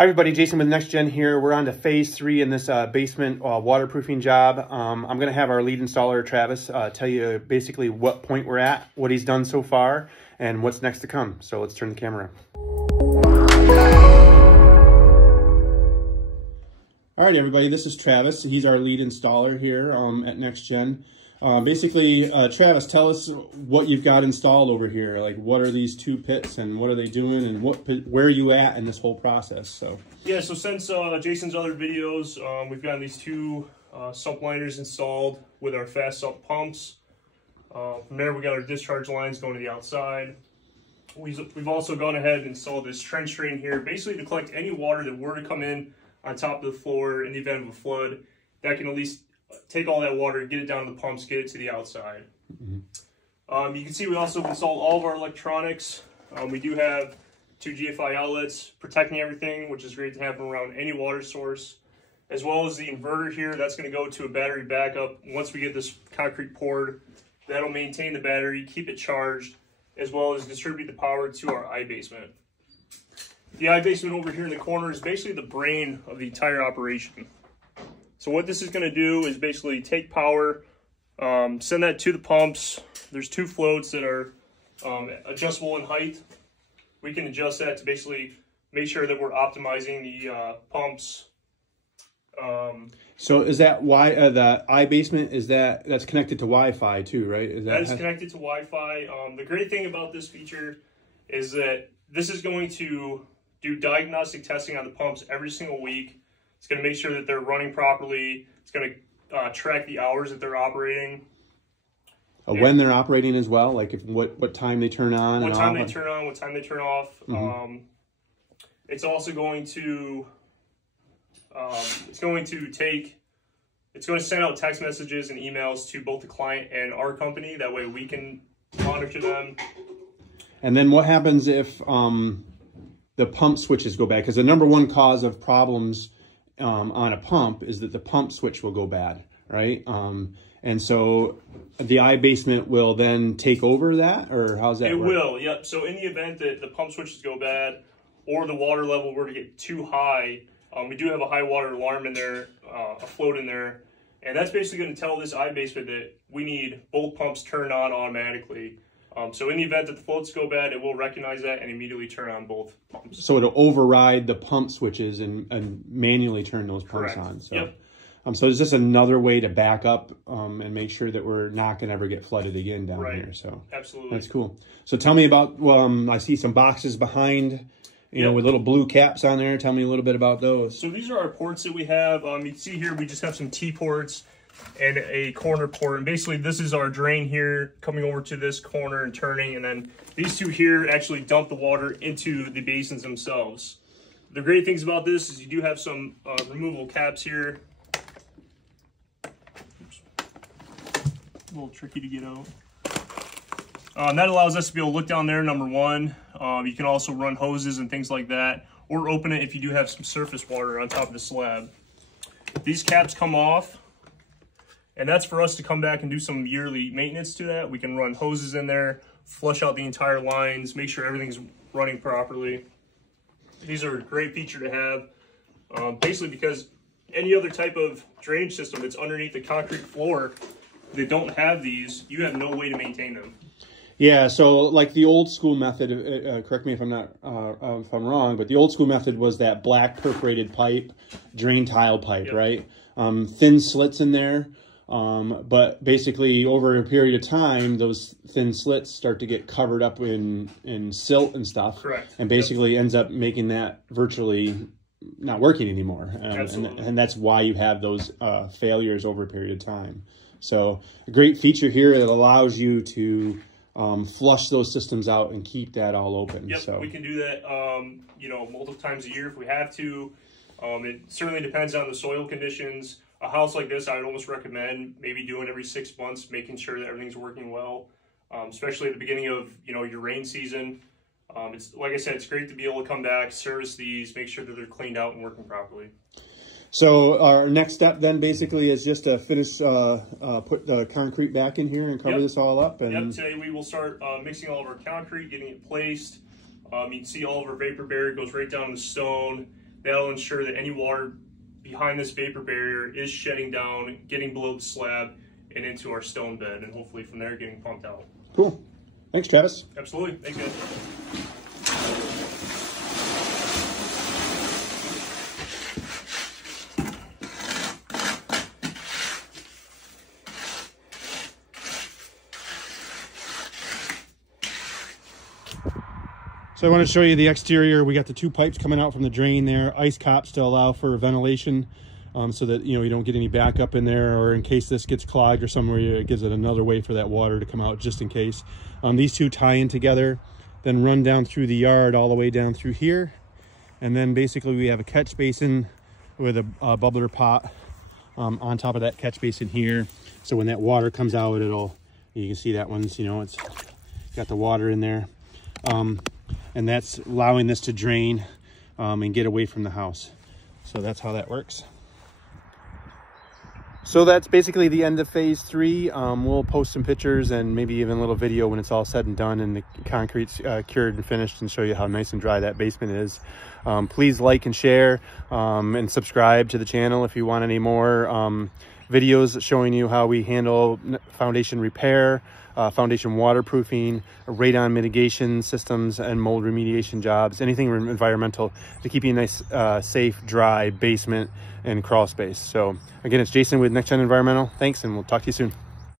Hi everybody, Jason with Next Gen here. We're on to phase 3 in this basement waterproofing job. I'm going to have our lead installer, Travis, tell you basically what point we're at, what he's done so far, and what's next to come. So let's turn the camera. All right, everybody, this is Travis. He's our lead installer here at Next Gen. Travis, tell us what you've got installed over here. Like, what are these two pits and what are they doing and where are you at in this whole process? So since Jason's other videos, we've gotten these two sump liners installed with our fast sump pumps. From there, we got our discharge lines going to the outside. We've also gone ahead and installed this trench drain here, basically to collect any water that were to come in on top of the floor in the event of a flood. That can at least take all that water, get it down to the pumps, get it to the outside. Mm-hmm. You can see we also installed all of our electronics. We do have 2 GFI outlets protecting everything, which is great to have around any water source, as well as the inverter here. That's going to go to a battery backup. Once we get this concrete poured, that'll maintain the battery, keep it charged, as well as distribute the power to our iBasement. The iBasement over here in the corner is basically the brain of the entire operation. So what this is going to do is basically take power, send that to the pumps. There's 2 floats that are adjustable in height. We can adjust that to basically make sure that we're optimizing the pumps. So is that why the iBasement that's connected to Wi-Fi too, right? That is connected to Wi-Fi. The great thing about this feature is that this is going to do diagnostic testing on the pumps every single week. It's going to make sure that they're running properly. It's going to track the hours that they're operating. When they're operating as well, like what time they turn on. What time they turn on, what time they turn off. Mm-hmm. It's also going to it's going to send out text messages and emails to both the client and our company. That way we can monitor them. And then what happens if the pump switches go bad? Because the #1 cause of problems on a pump is that the pump switch will go bad, right? And so the iBasement will then take over that, or how's that work? It will, yep. So in the event that the pump switches go bad or the water level were to get too high, we do have a high water alarm in there, a float in there, and that's basically going to tell this iBasement that we need both pumps turned on automatically. So in the event that the floats go bad, it will recognize that and immediately turn on both pumps. So it'll override the pump switches and manually turn those pumps on. So, yep. So it's just another way to back up and make sure that we're not going to ever get flooded again down here. So absolutely, that's cool. So tell me about, I see some boxes behind, you know, with little blue caps on there. Tell me a little bit about those. So these are our ports that we have. You can see here we just have some T-ports and a corner port, and basically this is our drain here coming over to this corner and turning, and then these 2 here actually dump the water into the basins themselves. The great things about this is you do have some removable caps here. Oops. A little tricky to get out. That allows us to be able to look down there, #1. You can also run hoses and things like that, or open it if you do have some surface water on top of the slab. These caps come off, and that's for us to come back and do some yearly maintenance to that. We can run hoses in there, flush out the entire lines, make sure everything's running properly. These are a great feature to have, basically because any other type of drainage system that's underneath the concrete floor that don't have these, you have no way to maintain them. Yeah, so like the old school method, correct me if I'm wrong, but the old school method was that black perforated pipe, drain tile pipe, yep. Right? Thin slits in there. But basically over a period of time, those thin slits start to get covered up in silt and stuff. Correct. And basically ends up making that virtually not working anymore. And that's why you have those failures over a period of time. So a great feature here that allows you to flush those systems out and keep that all open. Yep, so we can do that, you know, multiple times a year if we have to. It certainly depends on the soil conditions. A house like this, I would almost recommend maybe doing every 6 months, making sure that everything's working well, especially at the beginning of, you know, your rain season. It's like I said, it's great to be able to come back, service these, make sure that they're cleaned out and working properly. So our next step then basically is just to finish, put the concrete back in here and cover this all up. And yep, today we will start mixing all of our concrete, getting it placed. You can see all of our vapor barrier goes right down to the stone. That'll ensure that any water behind this vapor barrier is shedding down, getting below the slab and into our stone bed, and hopefully from there getting pumped out. Cool. Thanks, Travis. Absolutely. Thanks, guys. So I want to show you the exterior. We got the 2 pipes coming out from the drain there, ice caps to allow for ventilation, so that you don't get any backup in there, or in case this gets clogged or somewhere, it gives it another way for that water to come out just in case. These 2 tie in together, then run down through the yard all the way down through here, and then basically we have a catch basin with a bubbler pot on top of that catch basin here. So when that water comes out, you can see that one's, it's got the water in there. And that's allowing this to drain and get away from the house. So that's how that works. So that's basically the end of phase 3. We'll post some pictures and maybe even a little video when it's all said and done and the concrete's cured and finished, and show you how nice and dry that basement is. Please like and share and subscribe to the channel if you want any more videos showing you how we handle foundation repair, foundation waterproofing, radon mitigation systems, and mold remediation jobs, anything environmental to keep you a nice, safe, dry basement and crawl space. So again, it's Jason with Next Gen Environmental. Thanks, and we'll talk to you soon.